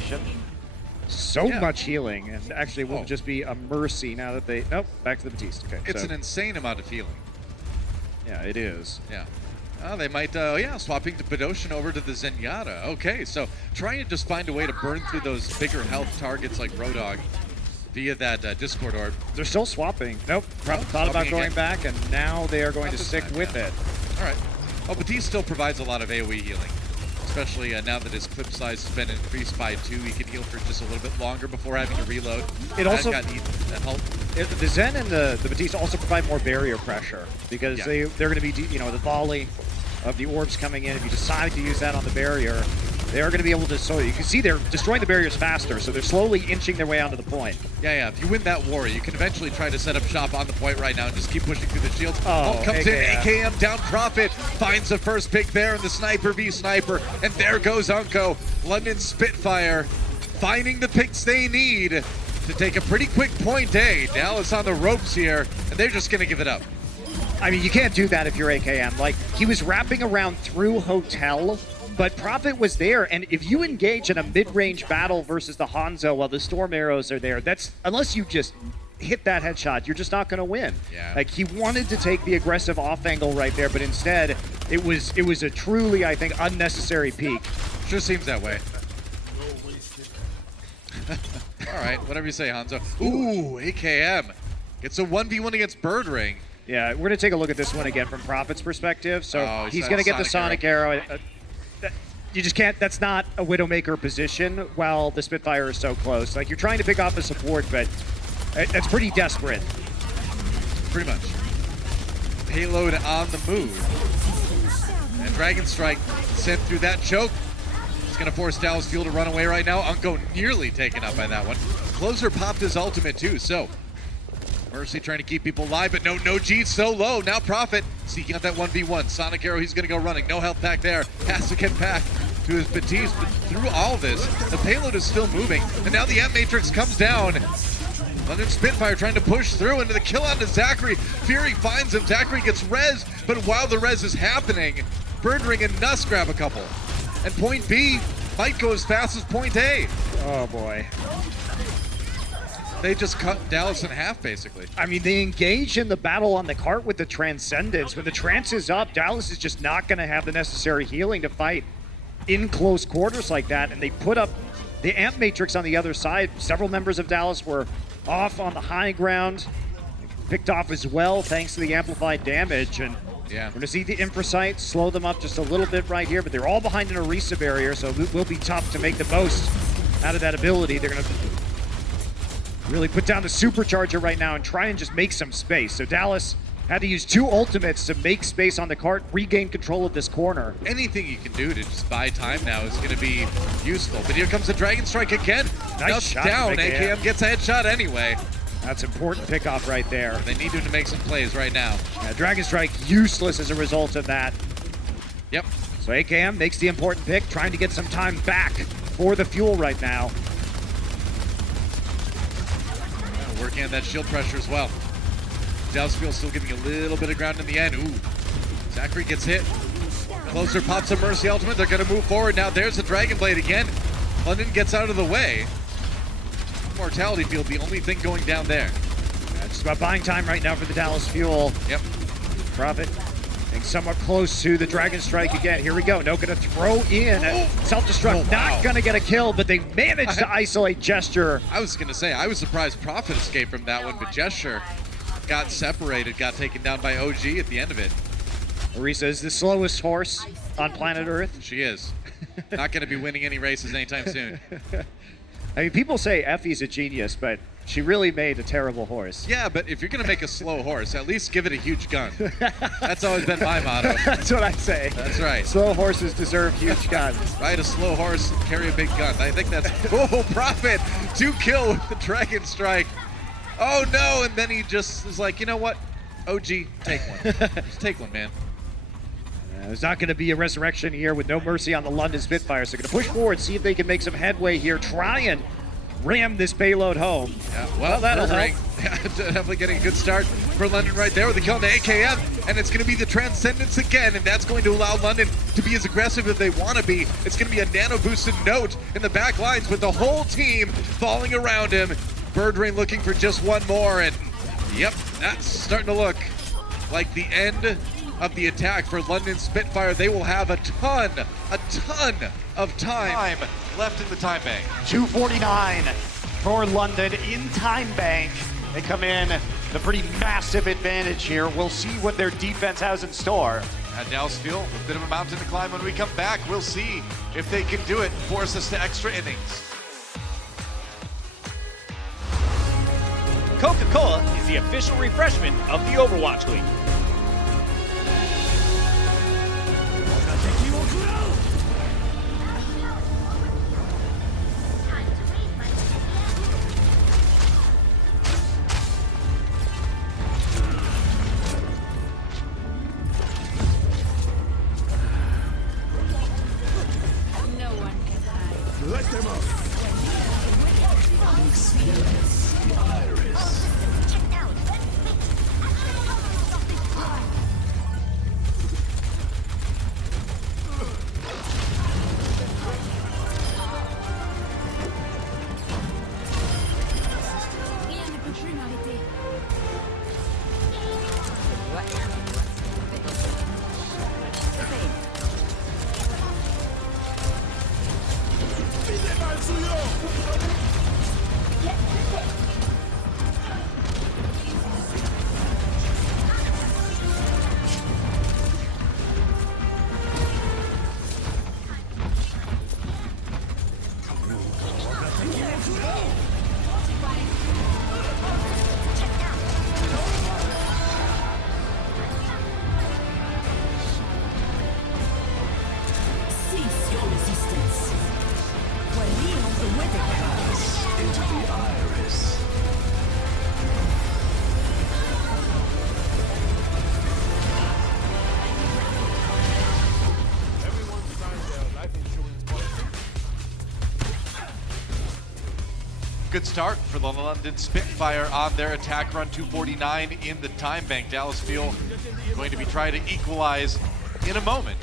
animation. So much healing, and actually it will just be a mercy now that they... Nope, back to the Batiste. Okay, It's an insane amount of healing. Yeah, it is. Yeah. They might, swapping to Bedoshin over to the Zenyatta. Okay, so trying to just find a way to burn through those bigger health targets like Roadhog via that Discord orb. They're still swapping. Nope, thought about going back, and now they are going to stick with it. All right. Oh, Batiste still provides a lot of AoE healing, especially now that his clip size has been increased by 2. He can heal for just a little bit longer before having to reload. It also that help. The Zen and the Batiste also provide more barrier pressure because they're going to be, the volley of the orbs coming in. If you decide to use that on the barrier, they are going to be able to. So you can see they're destroying the barriers faster, so they're slowly inching their way onto the point. Yeah. If you win that war, you can eventually try to set up shop on the point right now and just keep pushing through the shields. Comes in, AKM down Prophet, finds the first pick there in the Sniper v Sniper, and there goes Unko. London Spitfire finding the picks they need to take a pretty quick point A. Dallas on the ropes here, and they're just going to give it up. I mean, you can't do that if you're AKM. Like, he was wrapping around through Hotel, but Prophet was there, and if you engage in a mid-range battle versus the Hanzo while the Storm Arrows are there, that's, unless you just hit that headshot, you're just not going to win. Yeah. Like, he wanted to take the aggressive off angle right there, but instead, it was a truly, I think, unnecessary peek. Sure seems that way. All right, whatever you say, Hanzo. Ooh, AKM gets a 1v1 against Birdring. Yeah, we're going to take a look at this one again from Prophet's perspective. So he's going to get the Sonic Arrow. You just can't, that's not a Widowmaker position while the Spitfire is so close. Like, you're trying to pick off a support, but that's pretty desperate. Pretty much. Payload on the move. And Dragon Strike sent through that choke. It's going to force Dallas Fuel to run away right now. Unko nearly taken up by that one. Closer popped his ultimate too, so Mercy trying to keep people alive, but no G so low. Now Prophet seeking out that 1v1. Sonic Arrow, he's going to go running. No health pack there. Has to get back to his Batiste. But through all this, the payload is still moving. And now the Amp Matrix comes down. London Spitfire trying to push through into the kill onto Zachary. Fury finds him. Zachary gets res, but while the res is happening, Birdring and Nuss grab a couple. And point B might go as fast as point A. Oh boy. They just cut Dallas in half, basically. I mean, they engage in the battle on the cart with the Transcendence. When the Trance is up, Dallas is just not going to have the necessary healing to fight in close quarters like that. And they put up the Amp Matrix on the other side. Several members of Dallas were off on the high ground, picked off as well thanks to the amplified damage. And we're going to see the Infrasight slow them up just a little bit right here, but they're all behind an Orisa barrier, so it will be tough to make the most out of that ability. They're going to really put down the supercharger right now and try and just make some space. So Dallas had to use 2 ultimates to make space on the cart, regain control of this corner. Anything you can do to just buy time now is going to be useful. But here comes the Dragon Strike again. Nice shot down. AKM gets a headshot anyway. That's important pickoff right there. They need him to make some plays right now. Yeah, Dragon Strike useless as a result of that. Yep. So AKM makes the important pick, trying to get some time back for the fuel right now. Working on that shield pressure as well. Dallas Fuel still giving a little bit of ground in the end. Ooh. Zachary gets hit. Closer pops a Mercy ultimate. They're going to move forward now. There's the Dragon Blade again. London gets out of the way. Mortality Field, the only thing going down there. Yeah, just about buying time right now for the Dallas Fuel. Yep. Prophet getting somewhat close to the Dragon Strike again. Here we go. No, going to throw in self-destruct. Not going to get a kill, but they managed to isolate Gesture. I was going to say, I was surprised Prophet escaped from that one, but Gesture got separated, got taken down by OG at the end of it. Orisa is the slowest horse on planet Earth. She is. Not going to be winning any races anytime soon. I mean, people say Effie's a genius, but she really made a terrible horse. Yeah, but if you're going to make a slow horse, at least give it a huge gun. That's always been my motto. That's what I say. That's right. Slow horses deserve huge guns. Ride a slow horse, carry a big gun. I think that's... Oh, Prophet! 2 kill with the Dragon Strike. Oh, no! And then he just is like, you know what? OG, take one. Just take one, man. There's not going to be a resurrection here with no mercy on the London Spitfire, so they're going to push forward, see if they can make some headway here, try and ram this payload home. Yeah, well, that'll Birdring, definitely getting a good start for London right there with the kill on the AKM, and it's going to be the Transcendence again, and that's going to allow London to be as aggressive as they want to be. It's going to be a nano-boosted note in the back lines with the whole team falling around him. Birdring looking for just one more, and yep, that's starting to look like the end of the attack for London Spitfire. They will have a ton of time left in the time bank. 2:49 for London in time bank. They come in with a pretty massive advantage here. We'll see what their defense has in store. At Dallas Field, a bit of a mountain to climb. When we come back, we'll see if they can do it and force us to extra innings. Coca-Cola is the official refreshment of the Overwatch League. No one can hide. Let them up. Experience the iris. Check out. Rien ne peut plus m'arrêter. Fide mal suyo. Cease your resistance. Pass into the iris. Good start for the London Spitfire on their attack run. 2:49 in the time bank. Dallas Field going to be trying to equalize in a moment.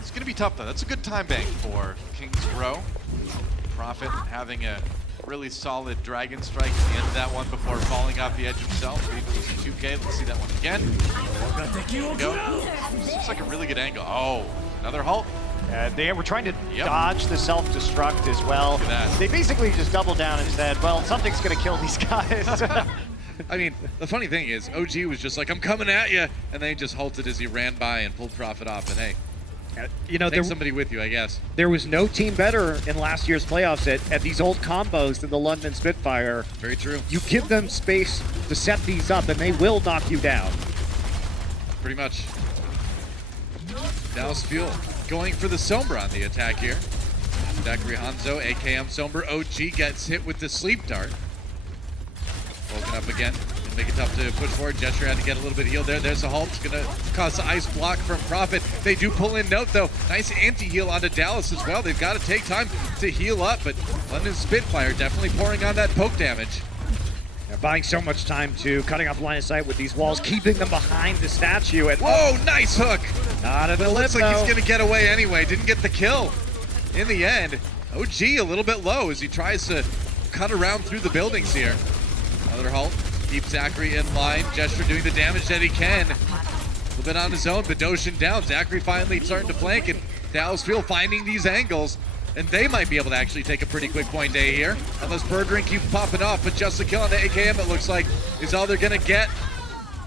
It's going to be tough though. That's a good time bank for Kings Row. Prophet having a really solid Dragon Strike at the end of that one before falling off the edge himself. 2K, let's see that one again. Go. Looks like a really good angle. Oh, another halt. They were trying to Yep. dodge the self-destruct as well. Look at that. They basically just doubled down and said, well, something's going to kill these guys. I mean, the funny thing is, OG was just like, I'm coming at you, and then he just halted as he ran by and pulled Prophet off, and hey, You know, take somebody with you, I guess. there was no team better in last year's playoffs at these old combos than the London Spitfire. Very true. You give them space to set these up, and they will knock you down. Pretty much. Dallas Fuel going for the Sombra on the attack here. Zachary Hanzo, AKM Sombra. OG gets hit with the sleep dart. Woken up again. Make it tough to push forward. Gesture had to get a little bit healed there. There's a halt. It's going to cause the ice block from Prophet. They do pull in Note, though. Nice anti-heal onto Dallas as well. They've got to take time to heal up, but London Spitfire definitely pouring on that poke damage. They're buying so much time to cutting off line of sight with these walls, keeping them behind the statue. And Whoa, nice hook. not at the lip, Looks like he's though. going to get away anyway. Didn't get the kill in the end. OG a little bit low as he tries to cut around through the buildings here. Another halt. Keeps Zachary in line. Gesture doing the damage that he can. A little bit on his own, but Doshin down. Zachary finally starting to flank, and Dallas Field finding these angles. And they might be able to actually take a pretty quick point day here. Unless Birdring keeps popping off, but just the kill on the AKM, it looks like, is all they're going to get.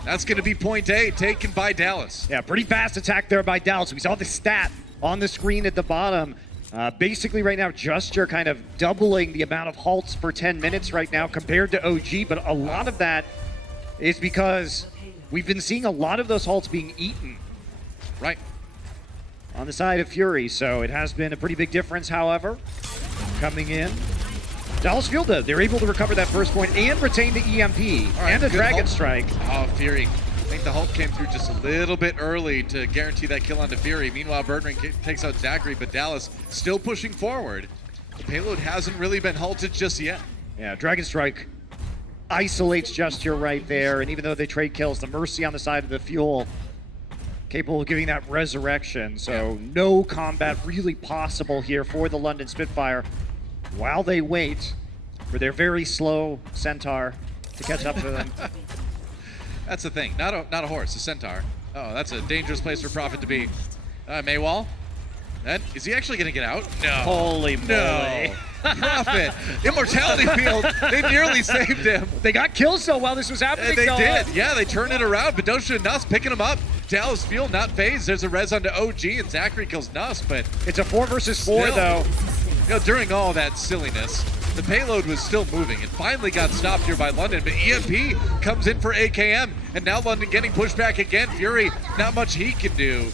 That's going to be point A, taken by Dallas. Yeah, pretty fast attack there by Dallas. We saw the stat on the screen at the bottom. Basically right now, Gesture kind of doubling the amount of halts per 10 minutes right now compared to OG, but a lot of that is because we've been seeing a lot of those halts being eaten Right. on the side of Fury, so it has been a pretty big difference, however, coming in. Dallas Field, though, they're able to recover that first point and retain the EMP All right, and a good Dragon halt. Strike. Oh, Fury. I think the Hulk came through just a little bit early to guarantee that kill onto Fury. Meanwhile, Birdring takes out Zachary, but Dallas still pushing forward. The payload hasn't really been halted just yet. Yeah, Dragon Strike isolates Gesture right there, and even though they trade kills, the Mercy on the side of the Fuel capable of giving that resurrection, so no combat really possible here for the London Spitfire while they wait for their very slow Centaur to catch up to them. That's the thing. Not a horse, a centaur. Oh, that's a dangerous place for Prophet to be. Maywall. Then is he actually gonna get out? No. Holy moly. No. Prophet. Immortality Field. They nearly saved him. They got kills though while this was happening. They though. did. Yeah, they turned it around. Bedosha and Nuss picking him up. Dallas Field not phased. There's a res onto OG and Zachary kills Nuss, but It's a 4 versus 4 Still. though. you know, during all that silliness, the payload was still moving. It finally got stopped here by London, but EMP comes in for AKM, and now London getting pushed back again. Fury, not much he can do.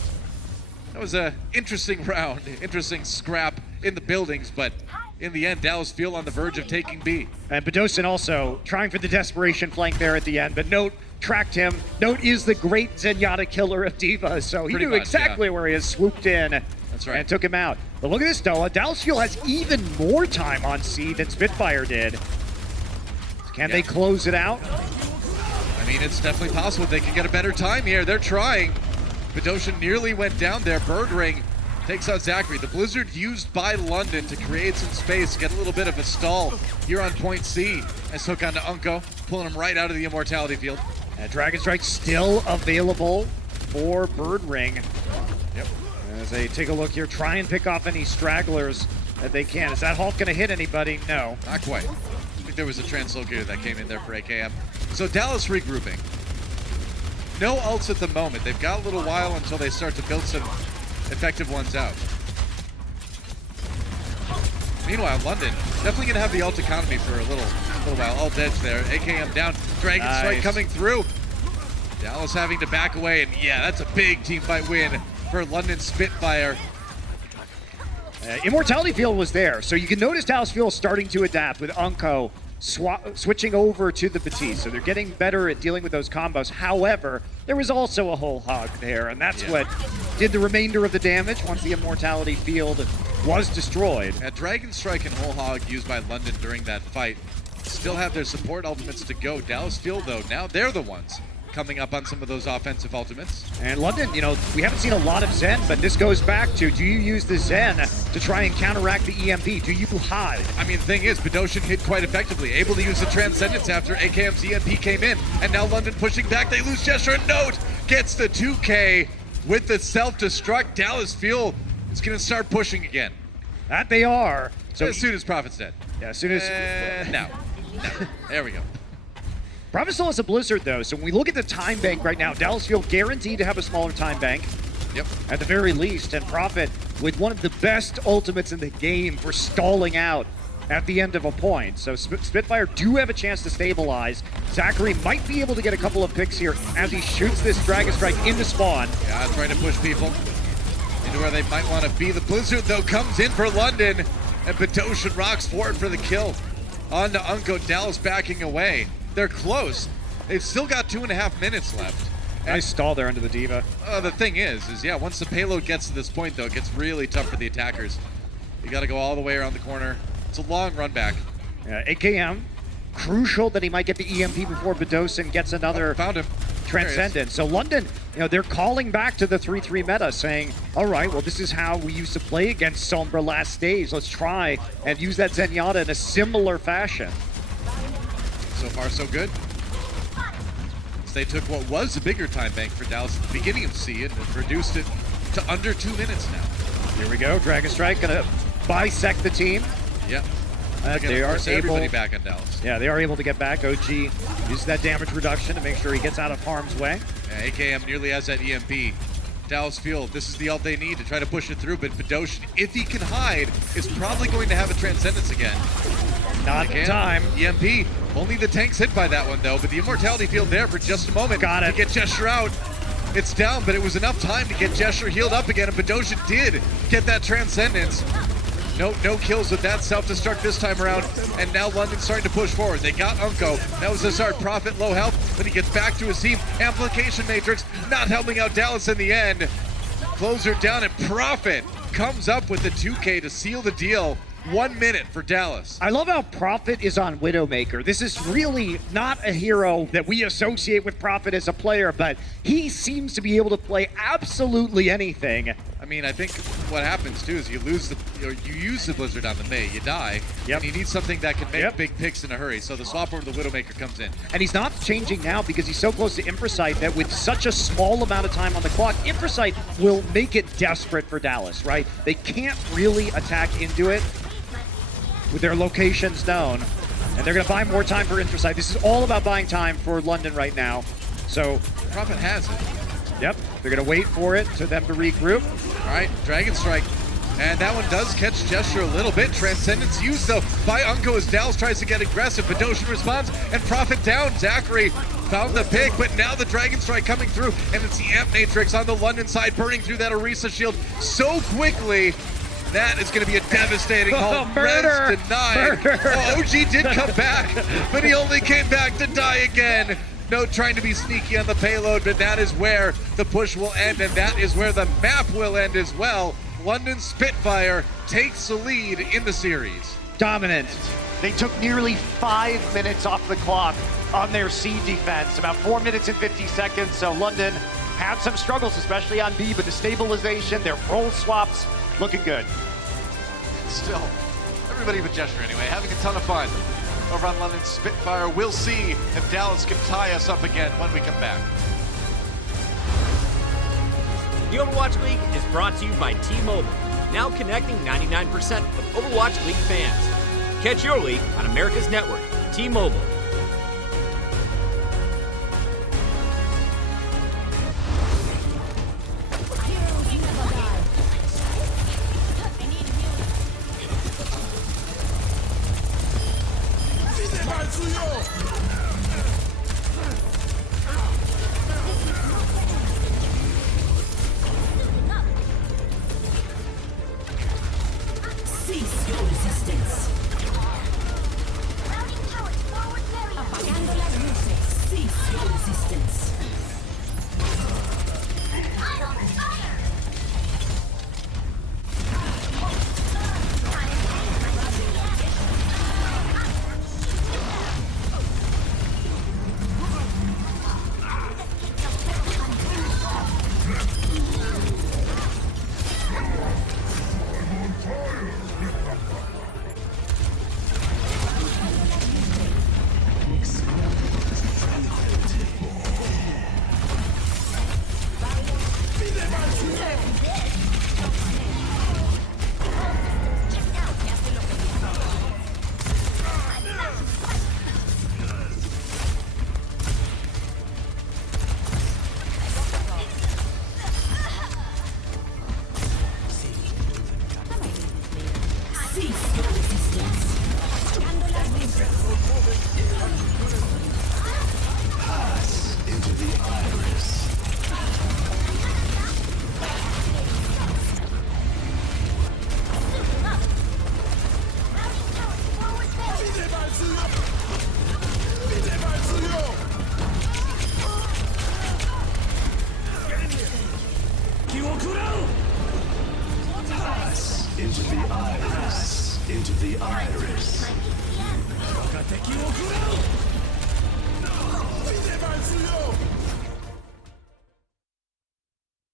That was a interesting round, interesting scrap in the buildings, but in the end, Dallas Field on the verge of taking B. And Bedosin also trying for the desperation flank there at the end, but Note tracked him. Note is the great Zenyatta killer of Diva, so he Pretty knew much, exactly where he is, swooped in That's right. and took him out. But look at this, Doa. Dallas Fuel has even more time on C than Spitfire did. Can they close it out? I mean, it's definitely possible they can get a better time here. They're trying. Bedosha nearly went down there. Bird Ring takes out Zachary. The blizzard used by London to create some space, get a little bit of a stall here on point C, and took on to Unko, pulling him right out of the Immortality Field. And Dragon Strike still available for Bird Ring. Yep. As they take a look here, try and pick off any stragglers that they can. Is that Hulk going to hit anybody? No. Not quite. I think there was a translocator that came in there for AKM. So Dallas regrouping. No ults at the moment. They've got a little while until they start to build some effective ones out. Meanwhile, London definitely gonna have the ult economy for a little while. Ult edge there. AKM down. Dragon Strike Nice. coming through. Dallas having to back away, and yeah, that's a big team fight win for London Spitfire. Immortality Field was there, so you can notice Dallas Fuel starting to adapt with Unko switching over to the Batiste. So they're getting better at dealing with those combos. However, there was also a whole hog there, and that's what did the remainder of the damage once the Immortality Field was destroyed. At Dragon Strike and Whole Hog used by London during that fight still have their support ultimates to go. Dallas Field, though, now they're the ones coming up on some of those offensive ultimates. And London, you know, we haven't seen a lot of Zen, but this goes back to, do you use the Zen to try and counteract the EMP? Do you hide? I mean, the thing is, Bedoshin hit quite effectively, able to use the Transcendence after AKM's EMP came in, and now London pushing back. They lose Gesture, and Note gets the 2K with the self-destruct. Dallas Fuel is going to start pushing again. That they are. So As soon as Prophet's dead. yeah, as soon as No. There we go. Prophet still has a blizzard though, so when we look at the time bank right now, Dallas Fuel guaranteed to have a smaller time bank Yep. at the very least, and Prophet with one of the best ultimates in the game for stalling out at the end of a point. So Spitfire do have a chance to stabilize. Zachary might be able to get a couple of picks here as he shoots this Dragon Strike into spawn. Yeah, trying to push people into where they might want to be. The blizzard, though, comes in for London, and Bedoshin rocks forward for the kill. On to Unko, Dallas backing away. They're close. They've still got 2.5 minutes left. Nice stall there under the Diva. The thing is yeah, once the payload gets to this point, though, it gets really tough for the attackers. You got to go all the way around the corner. It's a long run back. AKM, crucial that he might get the EMP before Bedosin gets another Found him. Transcendence. So London, you know, they're calling back to the 3-3 meta, saying, all right, well, this is how we used to play against Sombra last stage. Let's try and use that Zenyatta in a similar fashion. So far, so good. So they took what was a bigger time bank for Dallas at the beginning of C and reduced it to under 2 minutes now. Here we go. Dragon Strike gonna bisect the team. Yep. They are able. Everybody back on Dallas. Yeah, they are able to get back. OG uses that damage reduction to make sure he gets out of harm's way. Yeah, AKM nearly has that EMP. Dallas Field, this is the ult they need to try to push it through, but Bedoshin, if he can hide, is probably going to have a Transcendence again. Not in Again, time. EMP, only the tank's hit by that one though, but the Immortality Field there for just a moment. Got it. To get Gesture out. It's down, but it was enough time to get Gesture healed up again, and Bedoshin did get that Transcendence. No kills with that self-destruct this time around, and now London's starting to push forward. They got Unko. That was the start. Prophet low health, but he gets back to his team. Amplification Matrix not helping out Dallas in the end. Closer down, and Prophet comes up with the 2K to seal the deal 1 minute for Dallas. I love how Prophet is on Widowmaker. This is really not a hero that we associate with Prophet as a player, but he seems to be able to play absolutely anything. I mean, I think what happens too is you use the Blizzard on the Mei, you die, Yep. and you need something that can make Yep. big picks in a hurry. So the swap over to the Widowmaker comes in. And he's not changing now because he's so close to Infrasight that with such a small amount of time on the clock, Infrasight will make it desperate for Dallas, right? They can't really attack into it with their locations known. And they're going to buy more time for Infrasight. This is all about buying time for London right now. So, Prophet has it. yep, they're going to wait for it to them to regroup. All right, Dragon Strike. And that one does catch Gesture a little bit. Transcendence used though by Unko as Dallas tries to get aggressive. Badoshin responds and Prophet down. Zachary found the pick, but now the Dragon Strike coming through, and it's the Amp Matrix on the London side burning through that Orisa shield so quickly. That is going to be a devastating haul. Murder! Res denied. Murder! Oh, OG did come back, but he only came back to die again. No trying to be sneaky on the payload, but that is where the push will end, and that is where the map will end as well. London Spitfire takes the lead in the series. Dominant. They took nearly 5 minutes off the clock on their C defense, about 4 minutes and 50 seconds. So London had some struggles, especially on B, but the stabilization, their role swaps, looking good. Still, everybody but Gesture anyway, having a ton of fun over on London Spitfire. We'll see if Dallas can tie us up again when we come back. The Overwatch League is brought to you by T-Mobile, now connecting 99% of Overwatch League fans. Catch your league on America's network, T-Mobile. Heroes never die. I need healing. Cease your resistance. Apagando las luces. Cease your resistance. Cease your resistance. Pass into the iris. Pass into the iris. Into the iris.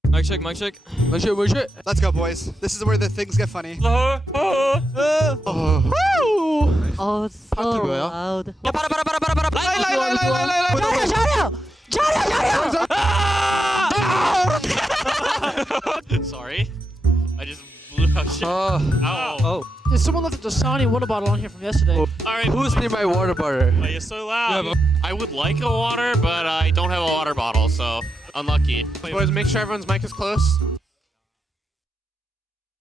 Mic check, mic check. Mic check, mic check. Let's go, boys. This is where the things get funny. Oh, Oh, it's so loud. 야, para. Sorry. I just blew out shit. Ow. There's someone left a Dasani water bottle on here from yesterday. Alright. Who's near my water bottle? Why you're so loud? I would like a water, but I don't have a water bottle, so unlucky. Boys, make sure everyone's mic is close.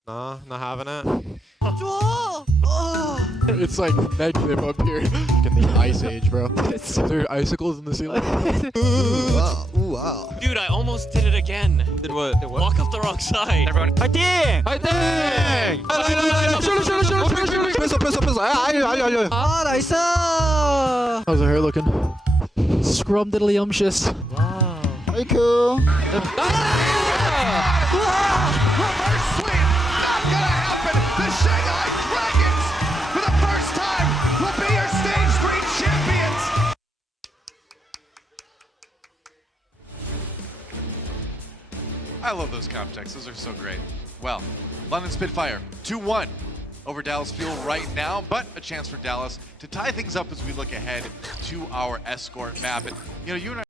Nah, not having it. It's like negative up here. Get the ice age, bro. There are icicles in the ceiling. Ooh, wow. Dude, I almost did it again. Did what? Walk up the wrong side. Everyone. Fighting! Ah, nice! How's the hair looking? Scrum diddly-umptious. Wow. Hey, cool. Reverse sweep, not gonna happen. The Shanghai Dragons I love those comp checks. Those are so great. Well, London Spitfire 2-1 over Dallas Fuel right now, but a chance for Dallas to tie things up as we look ahead to our escort map. And you know, you and I